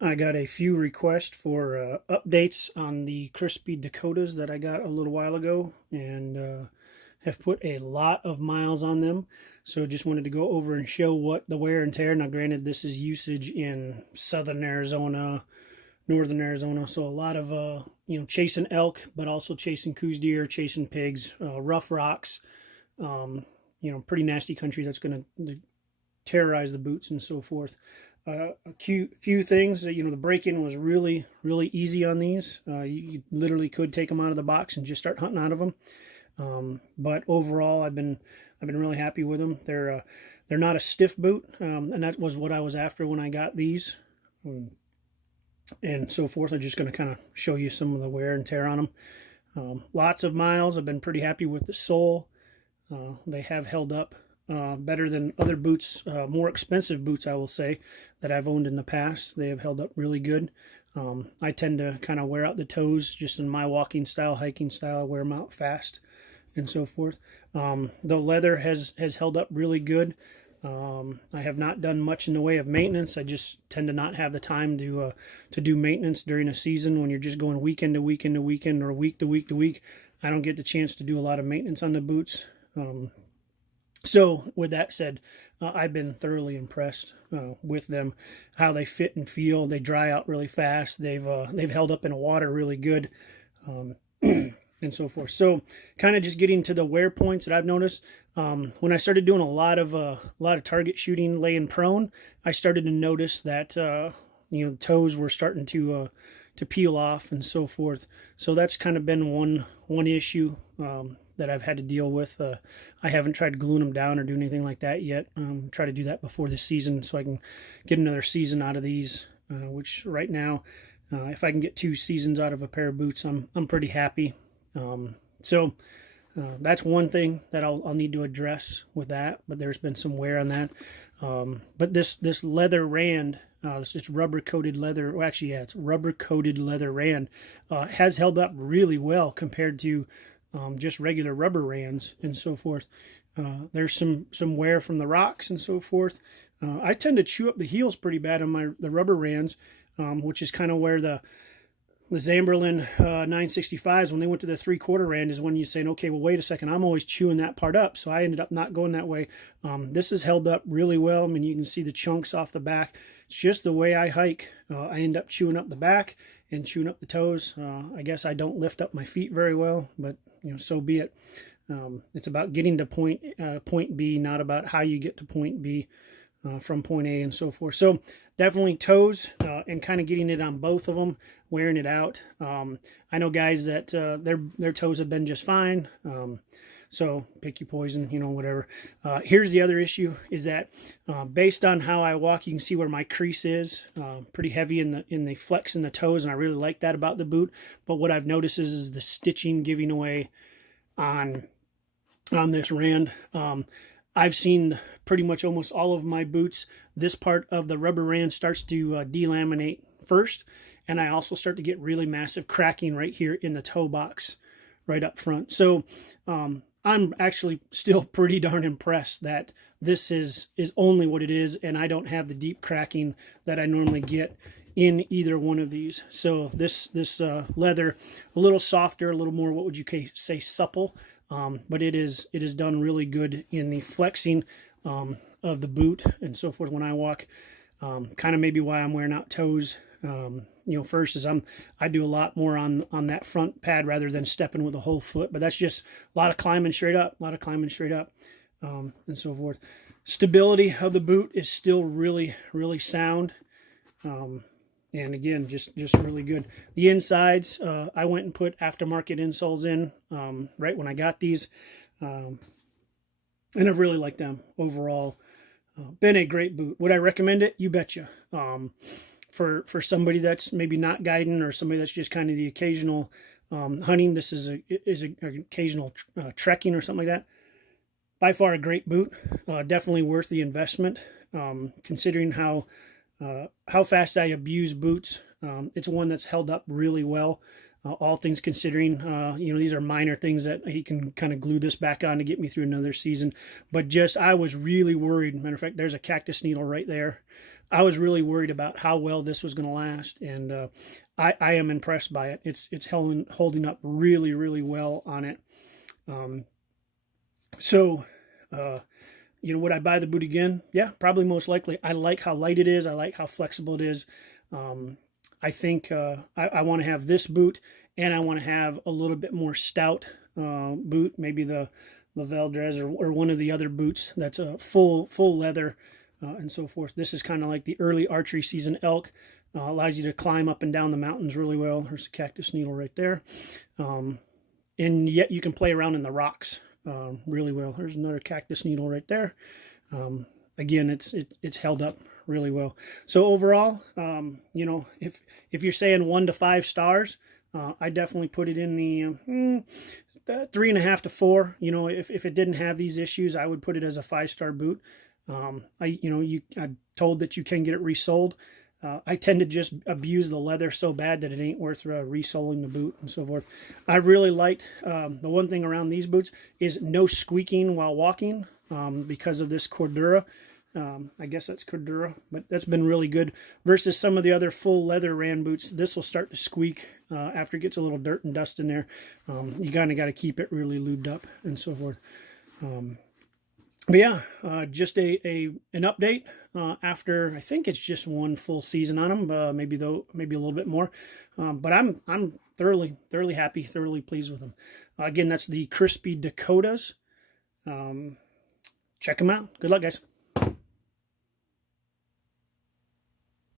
I got a few requests for updates on the Crispi Dakotas that I got a little while ago, and have put a lot of miles on them. So just wanted to go over and show what the wear and tear. Now, granted, this is usage in southern Arizona, northern Arizona, so a lot of chasing elk, but also chasing coues deer, chasing pigs, rough rocks. Pretty nasty country that's going to terrorize the boots and so forth. A few things that, the break-in was really, really easy on these. You literally could take them out of the box and just start hunting out of them. But overall, I've been really happy with them. They're not a stiff boot, and that was what I was after when I got these, and so forth. I'm just going to kind of show you some of the wear and tear on them. Lots of miles. I've been pretty happy with the sole. They have held up better than other boots, more expensive boots, I will say, that I've owned in the past. They have held up really good. I tend to kind of wear out the toes just in my walking style, hiking style. I wear them out fast and so forth. The leather has held up really good. I have not done much in the way of maintenance. I just tend to not have the time to do maintenance during a season when you're just going weekend to weekend to weekend or week to week to week. I don't get the chance to do a lot of maintenance on the boots. So with that said, I've been thoroughly impressed with them, how they fit and feel. They dry out really fast. They've held up in water really good, and so forth. So kind of just getting to the wear points that I've noticed. When I started doing a lot of target shooting, laying prone, I started to notice that the toes were starting to peel off and so forth. So that's kind of been one issue that I've had to deal with. I haven't tried gluing them down or doing anything like that yet. Try to do that before the season so I can get another season out of these, which right now, if I can get 2 seasons out of a pair of boots, I'm pretty happy. So that's one thing that I'll need to address with that, but there's been some wear on that. But this leather rand, it's rubber coated leather. Well, actually, yeah, it's rubber coated leather rand, has held up really well compared to just regular rubber rands and so forth. There's some wear from the rocks and so forth. I tend to chew up the heels pretty bad on the rubber rands, which is kind of where the Zamberlan 965s, when they went to the 3/4 rand, is when you're saying, okay, well, wait a second, I'm always chewing that part up. So I ended up not going that way. This has held up really well. I mean, you can see the chunks off the back. It's just the way I hike. I end up chewing up the back and chewing up the toes. I guess I don't lift up my feet very well, but so be it. It's about getting to point B, not about how you get to point B from point A and so forth. So definitely toes and kind of getting it on both of them, wearing it out. I know guys that their toes have been just fine. So pick your poison, whatever. Here's the other issue is that based on how I walk, you can see where my crease is pretty heavy in the flex in the toes, and I really like that about the boot. But what I've noticed is the stitching giving away on this rand. I've seen pretty much almost all of my boots, this part of the rubber rand starts to delaminate first, and I also start to get really massive cracking right here in the toe box right up front. So I'm actually still pretty darn impressed that this is only what it is, and I don't have the deep cracking that I normally get in either one of these. So this leather, a little softer, a little more, what would you say, supple, but it is done really good in the flexing of the boot and so forth when I walk. Kind of maybe why I'm wearing out toes. First is I do a lot more on that front pad rather than stepping with a whole foot, but that's just a lot of climbing straight up, and so forth. Stability of the boot is still really, really sound. And again, just really good. The insides, I went and put aftermarket insoles in right when I got these, and I've really liked them overall. Been a great boot. Would I recommend it? You betcha. For somebody that's maybe not guiding or somebody that's just kind of the occasional hunting, this is an occasional trekking or something like that. By far a great boot. Definitely worth the investment, considering how fast I abuse boots. It's one that's held up really well. all things considering. You know, these are minor things that he can kind of glue this back on to get me through another season. But just, I was really worried. Matter of fact, there's a cactus needle right there. I was really worried about how well this was going to last, and I am impressed by it. It's holding up really, really well on it. So, you know, would I buy the boot again? Yeah, probably, most likely. I like how light it is. I like how flexible it is. I think I want to have this boot, and I want to have a little bit more stout boot, maybe the Veldres or one of the other boots that's a full leather and so forth. This is kind of like the early archery season elk. Allows you to climb up and down the mountains really well. There's a cactus needle right there. And yet you can play around in the rocks really well. There's another cactus needle right there. Again, it's held up really well. So overall, you know, if you're saying 1 to 5 stars, I definitely put it in the 3.5 to 4. You know, if it didn't have these issues, I would put it as a 5-star boot. I'm told that you can get it resoled. I tend to just abuse the leather so bad that it ain't worth resoling the boot and so forth. I really liked the one thing around these boots is no squeaking while walking because of this Cordura. I guess that's Cordura, but that's been really good versus some of the other full leather Ran boots. This will start to squeak after it gets a little dirt and dust in there. You kind of got to keep it really lubed up and so forth. But yeah, just an update after, I think it's just 1 full season on them, maybe a little bit more. But I'm thoroughly happy, thoroughly pleased with them. Again, that's the Crispi Dakotas. Check them out. Good luck, guys.